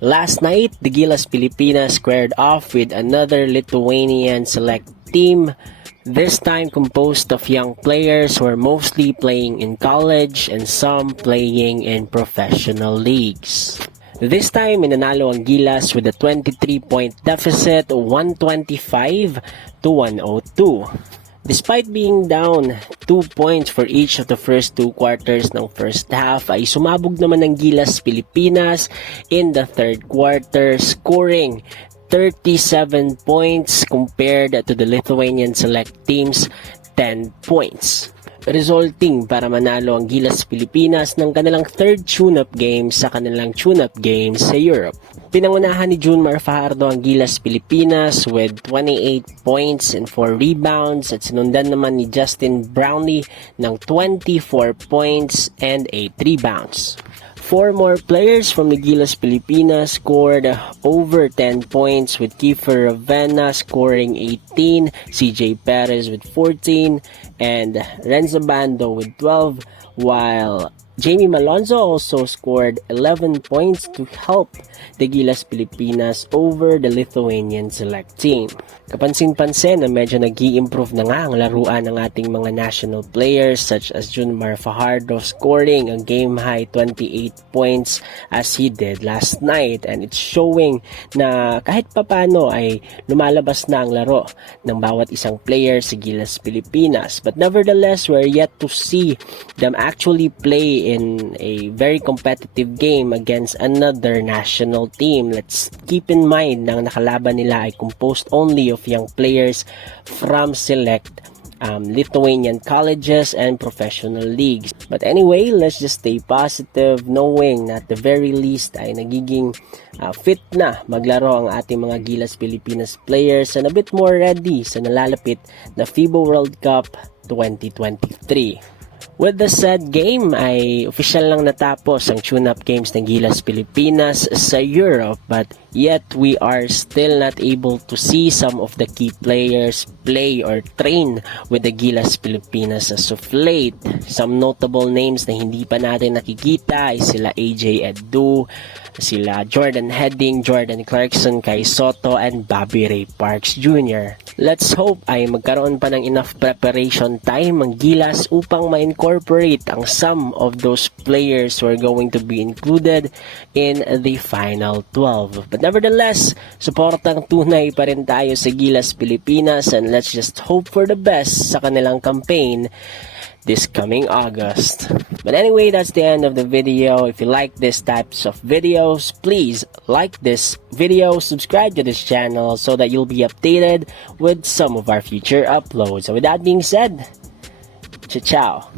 Last night, the Gilas Pilipinas squared off with another Lithuanian select team, this time composed of young players who are mostly playing in college and some playing in professional leagues. This time, inanalo ang Gilas with a 23-point deficit, 125 to 102. Despite being down 2 points for each of the first two quarters ng first half, ay sumabog naman ng Gilas Pilipinas in the third quarter, scoring 37 points compared to the Lithuanian select team's 10 points. Resulting para manalo ang Gilas Pilipinas ng kanilang third tune-up game sa kanilang tune-up game sa Europe. Pinangunahan ni Junmar Fajardo ang Gilas Pilipinas with 28 points and 4 rebounds at sinundan naman ni Justin Brownlee ng 24 points and 8 rebounds. 4 more players from the Gilas Pilipinas scored over 10 points, with Kiefer Ravenna scoring 18, CJ Perez with 14, and Renzo Bando with 12, while Jamie Malonzo also scored 11 points to help the Gilas Pilipinas over the Lithuanian select team. Kapansin-pansin na medyo nag-i-improve na nga ang laruan ng ating mga national players such as Junmar Fajardo scoring a game-high 28 points as he did last night, and it's showing na kahit papano ay lumalabas na ang laro ng bawat isang player sa Gilas Pilipinas. But nevertheless, we're yet to see them actually play in a very competitive game against another national team. Let's keep in mind na ang nakalaban nila ay composed only of young players from select Lithuanian colleges and professional leagues. But anyway, let's just stay positive knowing na at the very least ay nagiging fit na maglaro ang ating mga Gilas Pilipinas players and a bit more ready sa nalalapit na FIBA World Cup 2023. With the said game ay official lang natapos ang tune-up games ng Gilas Pilipinas sa Europe, but yet we are still not able to see some of the key players play or train with the Gilas Pilipinas as of late. Some notable names na hindi pa natin nakikita ay sila AJ Edu, sila Jordan Heading, Jordan Clarkson, Kai Soto, and Bobby Ray Parks Jr. Let's hope ay magkaroon pa ng enough preparation time ang Gilas upang ma-incorporate ang some of those players who are going to be included in the final 12. But nevertheless, suportang tunay pa rin tayo sa Gilas Pilipinas, and let's just hope for the best sa kanilang campaign this coming August. But anyway, that's the end of the video. If you like these types of videos, please like this video, subscribe to this channel so that you'll be updated with some of our future uploads. So with that being said, ciao.